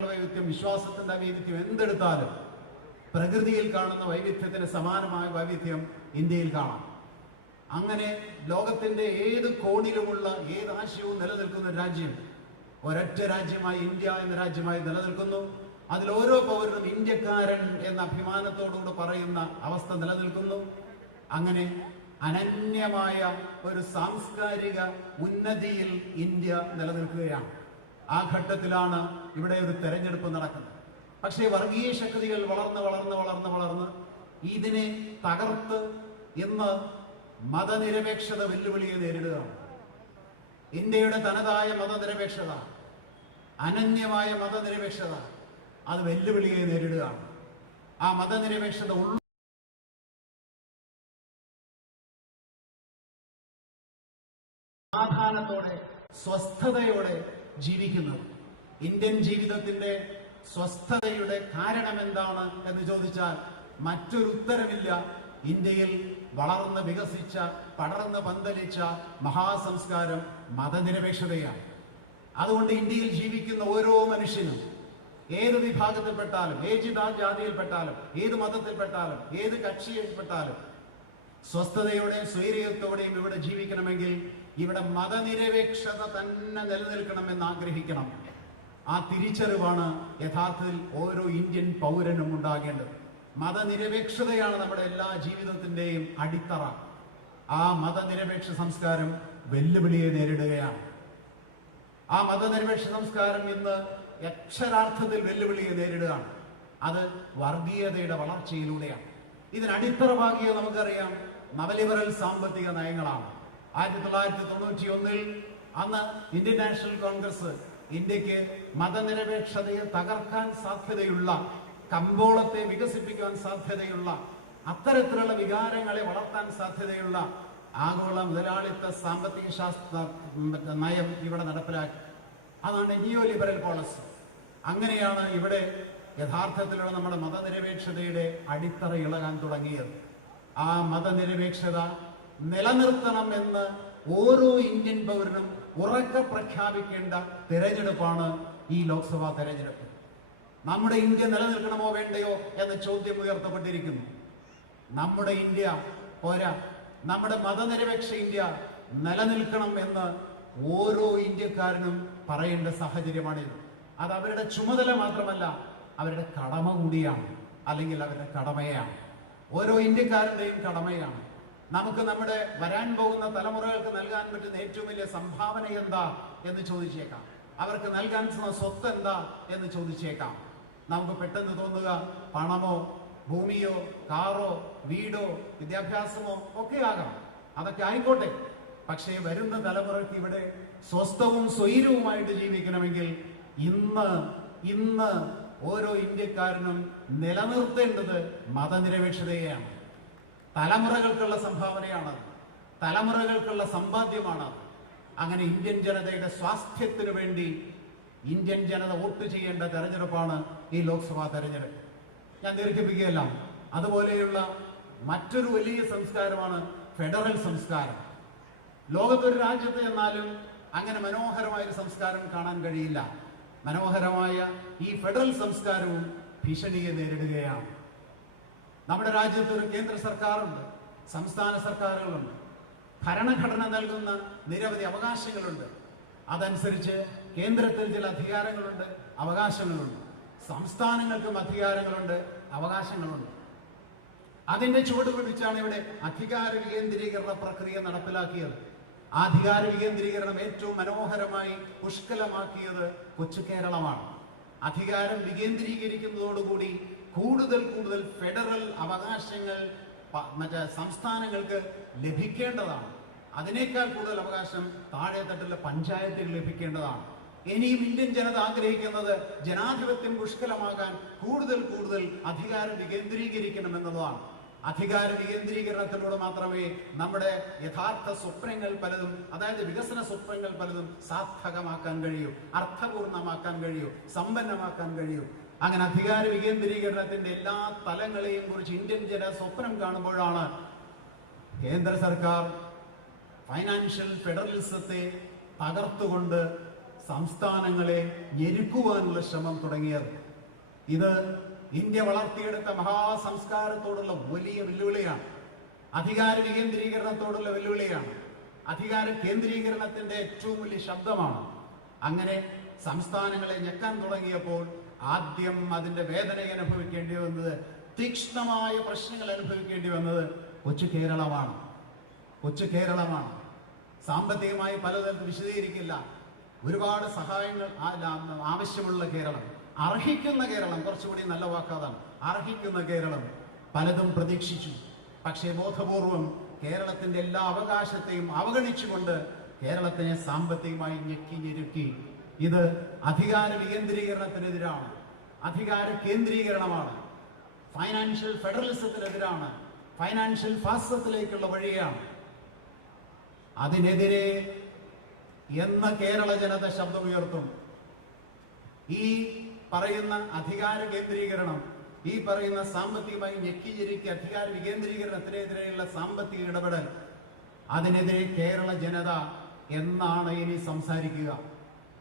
വൈവിധ്യം, വിശ്വാസത്തിന്റെ വൈവിധ്യം എന്തെടുത്താലും പ്രകൃതിയിൽ കാണുന്ന വൈവിധ്യത്തിന് സമാനമായ വൈവിധ്യം ഇന്ത്യയിൽ കാണാം. അങ്ങനെ ലോകത്തിന്റെ ഏത് കോണിലുമുള്ള ഏത് ആശയവും നിലനിൽക്കുന്ന രാജ്യം ഒരൊറ്റ രാജ്യമായി ഇന്ത്യ എന്ന രാജ്യമായി നിലനിൽക്കുന്നു. അതിൽ ഓരോ പൗരനും ഇന്ത്യക്കാരൻ എന്ന അഭിമാനത്തോടുകൂടി പറയുന്ന അവസ്ഥ നിലനിൽക്കുന്നു. അങ്ങനെ അനന്യമായ ഒരു സാംസ്കാരിക ഉന്നതിയിൽ ഇന്ത്യ നിലനിൽക്കുകയാണ്. ആ ഘട്ടത്തിലാണ് ഇവിടെ ഒരു തെരഞ്ഞെടുപ്പ് നടക്കുന്നത്. പക്ഷേ വർഗീയ ശക്തികൾ വളർന്ന് ഇതിനെ തകർത്ത് ഇന്ന് മതനിരപേക്ഷത വെല്ലുവിളിയെ നേരിടുകയാണ്. ഇന്ത്യയുടെ തനതായ മതനിരപേക്ഷത, അനന്യമായ മതനിരപേക്ഷത, അത് വെല്ലുവിളിയെ നേരിടുകയാണ്. ആ മതനിരപേക്ഷത സമാധാനത്തോടെ സ്വസ്ഥതയോടെ ജീവിക്കുന്നത്. ഇന്ത്യൻ ജീവിതത്തിന്റെ സ്വസ്ഥതയുടെ കാരണം എന്താണ് എന്ന് ചോദിച്ചാൽ മറ്റൊരു ഉത്തരമില്ല. ഇന്ത്യയിൽ വളർന്ന് വികസിച്ച പടർന്ന് പന്തലിച്ച മഹാസംസ്കാരം മതനിരപേക്ഷതയാണ്. അതുകൊണ്ട് ഇന്ത്യയിൽ ജീവിക്കുന്ന ഓരോ മനുഷ്യനും ഏത് വിഭാഗത്തിൽപ്പെട്ടാലും, ഏത് ജാതിയിൽപ്പെട്ടാലും, ഏത് മതത്തിൽപ്പെട്ടാലും, ഏത് കക്ഷിയിൽപ്പെട്ടാലും സ്വസ്ഥതയോടെയും സ്വൈര്യത്തോടെയും ഇവിടെ ജീവിക്കണമെങ്കിൽ ഇവിടെ മതനിരപേക്ഷത തന്നെ നിലനിൽക്കണമെന്ന് ആഗ്രഹിക്കണം. ആ തിരിച്ചറിവാണ് യഥാർത്ഥത്തിൽ ഓരോ ഇന്ത്യൻ പൗരനും ഉണ്ടാകേണ്ടത്. മതനിരപേക്ഷതയാണ് നമ്മുടെ എല്ലാ ജീവിതത്തിന്റെയും അടിത്തറ. ആ മതനിരപേക്ഷ സംസ്കാരം വെല്ലുവിളിയെ നേരിടുകയാണ്. ആ മതനിരപേക്ഷ സംസ്കാരം ഇന്ന് അക്ഷരാർത്ഥത്തിൽ വെല്ലുവിളിയെ നേരിടുകയാണ്. അത് വർഗീയതയുടെ വളർച്ചയിലൂടെയാണ്. ഇതിനടിത്തറ പാകിയത് നമുക്കറിയാം, നവലിബറൽ സാമ്പത്തിക നയങ്ങളാണ്. 1991 അന്ന് ഇന്ത്യൻ നാഷണൽ കോൺഗ്രസ് ഇന്ത്യക്ക് മതനിരപേക്ഷതയെ തകർക്കാൻ സാധ്യതയുള്ള, കമ്പോളത്തെ വികസിപ്പിക്കാൻ സാധ്യതയുള്ള, അത്തരത്തിലുള്ള വികാരങ്ങളെ വളർത്താൻ സാധ്യതയുള്ള ആഗോള മുതലാളിത്ത സാമ്പത്തിക ശാസ്ത്ര നയം ഇവിടെ നടപ്പിലാക്കി. അതാണ് നിയോ ലിബറൽ പോളിസി. അങ്ങനെയാണ് ഇവിടെ യഥാർത്ഥത്തിലുള്ള നമ്മുടെ മതനിരപേക്ഷതയുടെ അടിത്തറ ഇളകാൻ തുടങ്ങിയത്. ആ മതനിരപേക്ഷത നിലനിർത്തണമെന്ന് ഓരോ ഇന്ത്യൻ പൗരനും ഉറക്കെ പ്രഖ്യാപിക്കേണ്ട തെരഞ്ഞെടുപ്പാണ് ഈ ലോക്സഭാ തെരഞ്ഞെടുപ്പ്. നമ്മുടെ ഇന്ത്യ നിലനിൽക്കണമോ വേണ്ടയോ എന്ന ചോദ്യം ഉയർത്തപ്പെട്ടിരിക്കുന്നു. നമ്മുടെ ഇന്ത്യ പോരാ, നമ്മുടെ മതനിരപേക്ഷ ഇന്ത്യ നിലനിൽക്കണം എന്ന് ഓരോ ഇന്ത്യക്കാരനും പറയേണ്ട സാഹചര്യമാണിത്. അത് അവരുടെ ചുമതല മാത്രമല്ല, അവരുടെ കടമ കൂടിയാണ്, അല്ലെങ്കിൽ അവരുടെ കടമയാണ്. ഓരോ ഇന്ത്യക്കാരന്റെയും കടമയാണ്. നമുക്ക് നമ്മുടെ വരാൻ പോകുന്ന തലമുറകൾക്ക് നൽകാൻ പറ്റുന്ന ഏറ്റവും വലിയ സംഭാവന എന്താ എന്ന് ചോദിച്ചേക്കാം. അവർക്ക് നൽകാൻ സ്വത്ത് എന്താ എന്ന് ചോദിച്ചേക്കാം. നമുക്ക് പെട്ടെന്ന് തോന്നുക പണമോ ഭൂമിയോ കാറോ വീടോ വിദ്യാഭ്യാസമോ ഒക്കെ ആകാം. അതൊക്കെ ആയിക്കോട്ടെ. പക്ഷേ വരുന്ന തലമുറയ്ക്ക് ഇവിടെ സ്വസ്ഥവും സ്വൈരവുമായിട്ട് ജീവിക്കണമെങ്കിൽ ഇന്ന് ഓരോ ഇന്ത്യക്കാരനും നിലനിർത്തേണ്ടത് മതനിരപേക്ഷതയെയാണ്. തലമുറകൾക്കുള്ള സംഭാവനയാണത്, തലമുറകൾക്കുള്ള സമ്പാദ്യമാണത്. അങ്ങനെ ഇന്ത്യൻ ജനതയുടെ സ്വാസ്ഥ്യത്തിനു വേണ്ടി ഇന്ത്യൻ ജനത വോട്ട് ചെയ്യേണ്ട തെരഞ്ഞെടുപ്പാണ് ഈ ലോക്സഭാ തെരഞ്ഞെടുപ്പ്. ഞാൻ ദീർഘിപ്പിക്കുകയല്ല. അതുപോലെയുള്ള മറ്റൊരു വലിയ സംസ്കാരമാണ് ഫെഡറൽ സംസ്കാരം. ലോകത്തൊരു രാജ്യത്ത് ചെന്നാലും അങ്ങനെ മനോഹരമായ ഒരു സംസ്കാരം കാണാൻ കഴിയില്ല. മനോഹരമായ ഈ ഫെഡറൽ സംസ്കാരവും ഭീഷണിയെ നേരിടുകയാണ്. നമ്മുടെ രാജ്യത്ത് ഒരു കേന്ദ്ര സർക്കാരുണ്ട്, സംസ്ഥാന സർക്കാരുകളുണ്ട്. ഭരണഘടന നൽകുന്ന നിരവധി അവകാശങ്ങളുണ്ട്. അതനുസരിച്ച് കേന്ദ്രത്തിൽ ചില അധികാരങ്ങളുണ്ട്, അവകാശങ്ങളുണ്ട്. സംസ്ഥാനങ്ങൾക്കും അധികാരങ്ങളുണ്ട്, അവകാശങ്ങളുണ്ട്. അതിന്റെ ചുവട് പിടിച്ചാണ് ഇവിടെ അധികാര വികേന്ദ്രീകരണ പ്രക്രിയ നടപ്പിലാക്കിയത്. ആ അധികാര വികേന്ദ്രീകരണം ഏറ്റവും മനോഹരമായി പുഷ്കലമാക്കിയത് കൊച്ചു കേരളമാണ്. അധികാരം വികേന്ദ്രീകരിക്കുന്നതോടുകൂടി കൂടുതൽ ഫെഡറൽ അവകാശങ്ങൾ മറ്റേ സംസ്ഥാനങ്ങൾക്ക് ലഭിക്കേണ്ടതാണ്. അതിനേക്കാൾ കൂടുതൽ അവകാശം താഴെത്തട്ടിലെ പഞ്ചായത്തുകൾ ലഭിക്കേണ്ടതാണ്. ഇനിയും ഇന്ത്യൻ ജനത ആഗ്രഹിക്കുന്നത് ജനാധിപത്യം പുഷ്കലമാകാൻ കൂടുതൽ അധികാരം വികേന്ദ്രീകരിക്കണം എന്നുള്ളതാണ്. അധികാര വികേന്ദ്രീകരണത്തിലൂടെ മാത്രമേ നമ്മുടെ യഥാർത്ഥ സ്വപ്നങ്ങൾ പലതും, അതായത് വികസന സ്വപ്നങ്ങൾ പലതും സാർത്ഥകമാക്കാൻ കഴിയൂ, അർത്ഥപൂർണമാക്കാൻ കഴിയൂ, സമ്പന്നമാക്കാൻ കഴിയൂ. അങ്ങനെ അധികാര വികേന്ദ്രീകരണത്തിന്റെ എല്ലാ തലങ്ങളെയും കുറിച്ച് ഇന്ത്യൻ ജന സ്വപ്നം കാണുമ്പോഴാണ് കേന്ദ്ര സർക്കാർ ഫൈനാൻഷ്യൽ ഫെഡറലിസത്തെ തകർത്തുകൊണ്ട് സംസ്ഥാനങ്ങളെ ഞെരുക്കുവാനുള്ള ശ്രമം തുടങ്ങിയത്. ഇത് ഇന്ത്യ വളർത്തിയെടുത്ത മഹാസംസ്കാരത്തോടുള്ള വലിയ വെല്ലുവിളിയാണ്. അധികാര വികേന്ദ്രീകരണത്തോടുള്ള വെല്ലുവിളിയാണ്. അധികാര കേന്ദ്രീകരണത്തിന്റെ ഏറ്റവും വലിയ ശബ്ദമാണ്. അങ്ങനെ സംസ്ഥാനങ്ങളെ ഞെക്കാൻ തുടങ്ങിയപ്പോൾ ആദ്യം അതിന്റെ വേദന അനുഭവിക്കേണ്ടി വന്നത്, തീക്ഷ്ണമായ പ്രശ്നങ്ങൾ അനുഭവിക്കേണ്ടി വന്നത് കൊച്ചു കേരളമാണ്. കൊച്ചു കേരളമാണ്. സാമ്പത്തികമായി പലതരത്തിൽ വിശദീകരിക്കില്ല. ഒരുപാട് സഹായങ്ങൾ ആവശ്യമുള്ള കേരളം, അർഹിക്കുന്ന കേരളം, കുറച്ചുകൂടി നല്ല വാക്കാതാണ്, അർഹിക്കുന്ന കേരളം പലതും പ്രതീക്ഷിച്ചു. പക്ഷേ ബോധപൂർവം കേരളത്തിന്റെ എല്ലാ അവകാശത്തെയും അവഗണിച്ചുകൊണ്ട് കേരളത്തിനെ സാമ്പത്തികമായി ഞെരുക്കി. ഇത് അധികാര വികേന്ദ്രീകരണത്തിനെതിരാണ്, അധികാര കേന്ദ്രീകരണമാണ്, ഫൈനാൻഷ്യൽ ഫെഡറലിസത്തിനെതിരാണ്, ഫൈനാൻഷ്യൽ ഫാസിസത്തിലേക്കുള്ള വഴിയാണ്. അതിനെതിരെ എന്ന് കേരള ജനത ശബ്ദമുയർത്തും. ഈ പറയുന്ന അധികാര കേന്ദ്രീകരണം, ഈ പറയുന്ന സാമ്പത്തികമായി ഞെക്കിഞ്ഞെരുക്കി അധികാര വികേന്ദ്രീകരണത്തിനെതിരെയുള്ള സാമ്പത്തിക ഇടപെടൽ, അതിനെതിരെ കേരള ജനത എന്നാണ് ഇനി സംസാരിക്കുക?